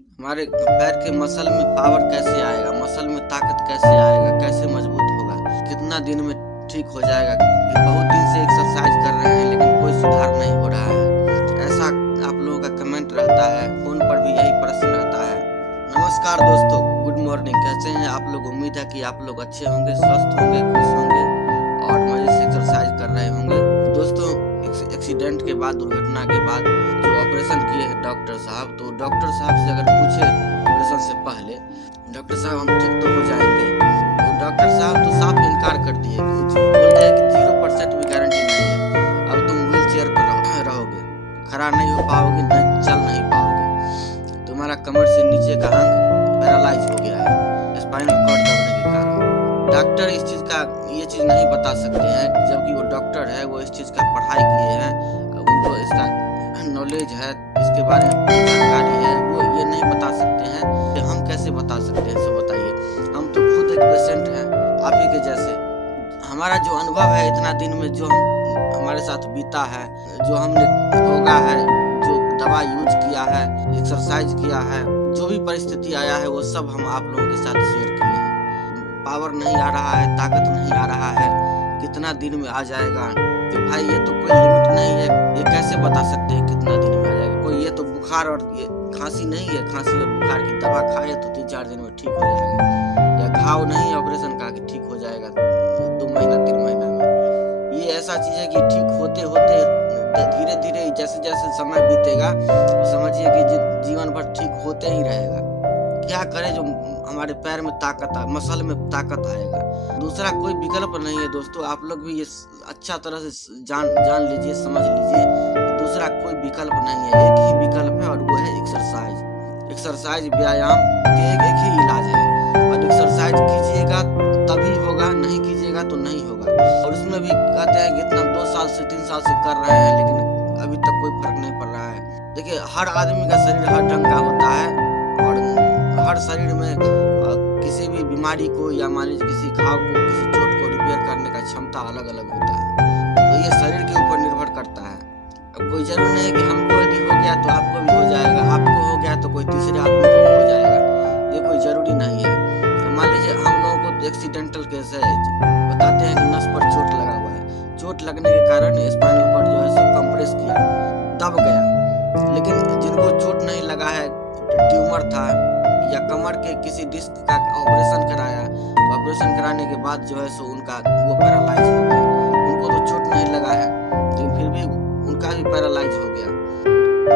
हमारे पैर के मसल में पावर कैसे आएगा, मसल में ताकत कैसे आएगा, कैसे मजबूत होगा, कितना दिन में ठीक हो जाएगा। ये बहुत दिन से एक्सरसाइज कर रहे हैं लेकिन कोई सुधार नहीं हो रहा है, ऐसा आप लोगों का कमेंट रहता है, फोन पर भी यही प्रश्न रहता है। नमस्कार दोस्तों, गुड मॉर्निंग। कैसे हैं आप लोग? उम्मीद है कि आप लोग अच्छे होंगे, स्वस्थ होंगे, खुश होंगे और मजे से एक्सरसाइज कर रहे होंगे। दोस्तों, एक्सीडेंट के बाद, दुर्घटना के बाद जो ऑपरेशन किए हैं डॉक्टर साहब, तो डॉक्टर साहब से अगर पूछे ऑपरेशन से पहले, डॉक्टर साहब हम ठीक तो हो जाएंगे, तो डॉक्टर साहब तो साफ इनकार कर दिए, बोलते हैं कि 0% भी गारंटी नहीं है। अब तुम व्हील चेयर पर रहोगे, खड़ा नहीं हो पाओगे, नहीं चल नहीं पाओगे, तुम्हारा कमर से नीचे का अंग पैरालाइज हो गया है स्पाइनल कॉर्ड दबने के कारण। डॉक्टर इस चीज का ये चीज नहीं बता सकते हैं, जबकि वो डॉक्टर है, वो इस चीज का पढ़ाई किए हैं, उनको इसका नॉलेज है, इसके बारे में जानकारी है, वो ये नहीं बता सकते हैं। हम कैसे बता सकते हैं, सो बताइए। हम तो खुद एक पेशेंट हैं, आप ही के जैसे। हमारा जो अनुभव है इतना दिन में, जो हमारे साथ बीता है, जो हमने भोगा है, जो दवा यूज किया है, एक्सरसाइज किया है, जो भी परिस्थिति आया है, वो सब हम आप लोगों के साथ शेयर किए हैं। पावर नहीं आ रहा है, ताकत नहीं आ रहा है, कितना दिन में आ जाएगा, तो भाई ये तो कोई लिमिट नहीं है, ये कैसे बता सकते हैं कितना दिन में आ जाएगा। कोई ये तो बुखार और ये खांसी नहीं है, खांसी और बुखार की दवा खाए तो 3-4 दिन में ठीक हो जाएगा, या घाव नहीं है ऑपरेशन का कि ठीक हो जाएगा 2 महीना 3 महीना में। ये ऐसा चीज है कि ठीक होते होते धीरे धीरे जैसे जैसे समय बीतेगा, तो समझिए कि जीवन भर ठीक होते ही रहेगा। क्या करें जो हमारे पैर में ताकत आए, मसल में ताकत आएगा, दूसरा कोई विकल्प नहीं है। दोस्तों, आप लोग भी ये अच्छा तरह से जान लीजिए, समझ लीजिए कि दूसरा कोई विकल्प नहीं है, एक ही विकल्प है और वो है एक्सरसाइज। एक्सरसाइज, व्यायाम के एक ही इलाज है, और एक्सरसाइज कीजिएगा तभी होगा, नहीं कीजिएगा तो नहीं होगा। और उसमें भी कहते हैं कि इतना 2 साल से 3 साल से कर रहे हैं लेकिन अभी तक कोई फर्क नहीं पड़ रहा है। देखिए, हर आदमी का शरीर हर ढंग का होता है, और हर शरीर में किसी भी बीमारी को, या मान लीजिए किसी घाव को, किसी चोट को रिपेयर करने का क्षमता अलग अलग होता है। तो ये शरीर के ऊपर निर्भर करता है। अब कोई जरूर नहीं है कि हमको यदि हो गया तो आपको भी हो जाएगा, आपको हो गया तो कोई तीसरे आदमी को भी हो जाएगा, ये कोई जरूरी नहीं है। तो मान लीजिए हम लोगों को एक्सीडेंटल केस है, बताते हैं कि नस पर चोट लगा हुआ है, चोट लगने के कारण स्पाइनल कॉर्ड जो है सो कंप्रेस किया, दब गया। लेकिन जिनको चोट नहीं लगा है, ट्यूमर था, या कमर के किसी डिस्क का ऑपरेशन कराया, तो ऑपरेशन कराने के बाद जो है सो उनका वो पैरालाइज हो गया, उनको तो चोट नहीं लगा है लेकिन फिर भी उनका भी पैरालाइज हो गया।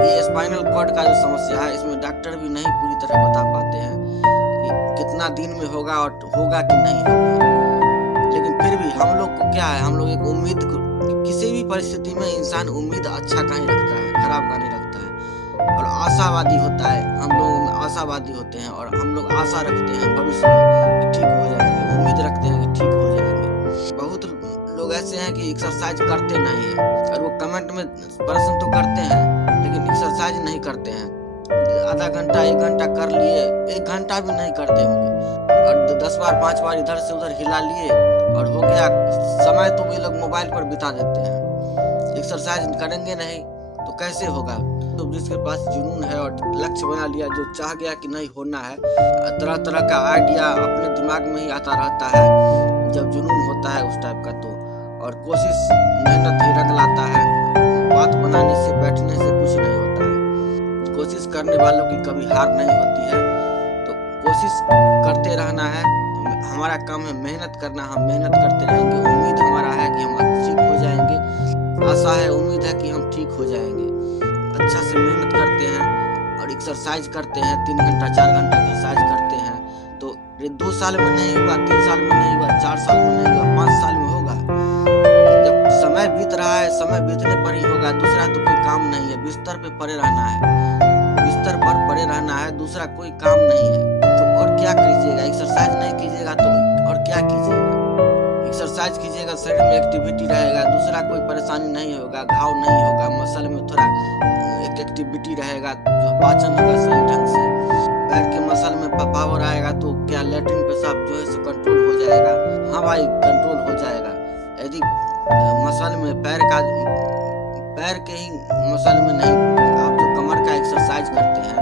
ये स्पाइनल कॉर्ड का जो समस्या है, इसमें डॉक्टर भी नहीं पूरी तरह बता पाते हैं कि कितना दिन में होगा और होगा कि नहीं होगा। लेकिन फिर भी हम लोग को क्या है, हम लोग एक उम्मीद, किसी भी परिस्थिति में इंसान उम्मीद अच्छा का ही रखता है, खराब का नहीं रखता है, और आशावादी होता है। हम लोग आशावादी होते हैं और हम लोग आशा रखते हैं भविष्य में कि ठीक हो जाएंगे, उम्मीद रखते हैं कि ठीक हो जाएंगे। बहुत लोग ऐसे हैं कि एक्सरसाइज करते नहीं है, और वो कमेंट में प्रश्न तो करते हैं लेकिन एक्सरसाइज नहीं करते हैं। आधा घंटा 1 घंटा कर लिए, 1 घंटा भी नहीं करते होंगे, और 10 बार 5 बार इधर से उधर हिला लिए और हो गया। समय तो ये लोग मोबाइल पर बिता देते हैं, एक्सरसाइज करेंगे नहीं तो कैसे होगा। तो जिसके पास जुनून है और लक्ष्य बना लिया, जो चाह गया कि नहीं होना है, तरह तरह का आइडिया अपने दिमाग में ही आता रहता है जब जुनून होता है उस टाइप का, तो और कोशिश मेहनत ही रंग लाता है। बात बनाने से, बैठने से कुछ नहीं होता है। कोशिश करने वालों की कभी हार नहीं होती है, तो कोशिश करते रहना है। हमारा काम है मेहनत करना, हम मेहनत करते रहेंगे। उम्मीद हमारा है कि हम ठीक हो जाएंगे, आशा है, उम्मीद है कि हम ठीक हो जाएंगे। अच्छा से मेहनत करते हैं और एक्सरसाइज करते हैं, 3 घंटा 4 घंटा एक्सरसाइज करते हैं, तो 2 साल में नहीं हुआ, 3 साल में नहीं हुआ, 4 साल में नहीं हुआ, 5 साल में होगा। जब समय बीत रहा है, समय बीतने पर ही होगा, दूसरा तो कोई काम नहीं है। बिस्तर पे पड़े रहना है, बिस्तर पर पड़े रहना है, दूसरा कोई काम नहीं है। तो और क्या कीजिएगा? एक्सरसाइज नहीं कीजिएगा तो और क्या कीजिएगा? एक्सरसाइज कीजिएगा, शरीर में एक्टिविटी रहेगा, दूसरा कोई परेशानी नहीं होगा, घाव नहीं होगा, मसल में थोड़ा एक एक्टिविटी रहेगा, जो पाचन होगा सही ढंग से, पैर के मसल में पावर आएगा, तो क्या लैट्रिन पेशाब जो है सो कंट्रोल हो जाएगा। हाँ भाई, कंट्रोल हो जाएगा। यदि मसल में पैर के ही मसल में नहीं, आप जो कमर का एक्सरसाइज करते हैं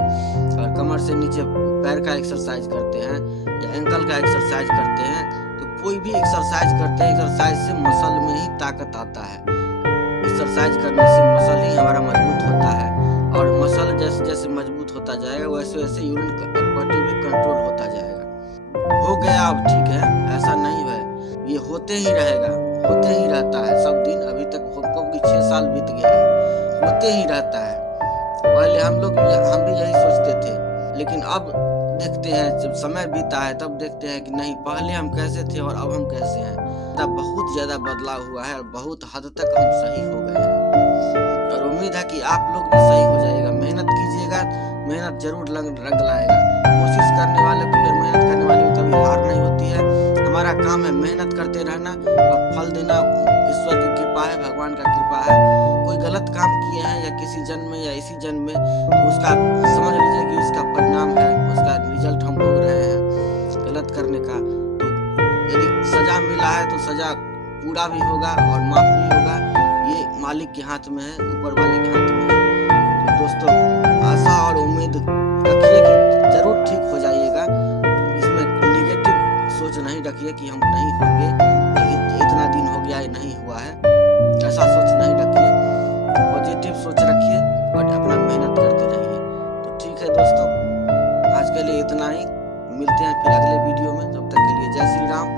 और कमर कमर से नीचे पैर का एक्सरसाइज करते हैं या एंकल का एक्सरसाइज करते हैं, तो कोई भी एक्सरसाइज करते हैं, एक्सरसाइज से मसल में ही ताकत आता है। एक्सरसाइज करने से मसल ही हमारा मजबूत होता है, और मसल जैसे जैसे मजबूत होता जाएगा वैसे वैसे यूरिन पट्टी भी कंट्रोल होता जाएगा। हो गया अब ठीक है, ऐसा नहीं है, ये होते ही रहेगा, होते ही रहता है सब दिन। अभी तक हमको भी 6 साल बीत गया है, होते ही रहता है। पहले हम भी यही सोचते थे, लेकिन अब देखते हैं, जब समय बीता है तब देखते हैं कि नहीं, पहले हम कैसे थे और अब हम कैसे हैं। तब बहुत ज़्यादा बदलाव हुआ है और बहुत हद तक हम सही हो गए हैं, और उम्मीद है कि आप लोग भी सही हो जाएगा। मेहनत कीजिएगा, मेहनत जरूर रंग लाएगा। कोशिश करने वाले को और मेहनत करने वाले को कभी हार नहीं होती है। हमारा काम है मेहनत करते रहना, और फल देना ईश्वर की कृपा है, भगवान का कृपा है। कोई गलत काम किए हैं या किसी जन्म में या इसी जन्म में, तो उसका समझ लीजिए कि उसका परिणाम है, उसका रिजल्ट हम भोग रहे हैं गलत करने का। तो यदि सजा मिला है तो सजा पूरा भी होगा और माफ भी होगा, ये मालिक के हाथ में है, ऊपर वाले के हाथ में है। तो दोस्तों, आशा और उम्मीद रखिए कि जरूर ठीक हो जाइएगा। इसमें नेगेटिव सोच नहीं रखिए कि हम नहीं होंगे, इतना दिन हो गया ये नहीं हुआ है, ऐसा सोच नहीं रखिए। पॉजिटिव सोच रखिए और अपना मेहनत करते रहिए। तो ठीक है दोस्तों, आज के लिए इतना ही। मिलते हैं फिर अगले वीडियो में। तब तक के लिए जय श्री राम।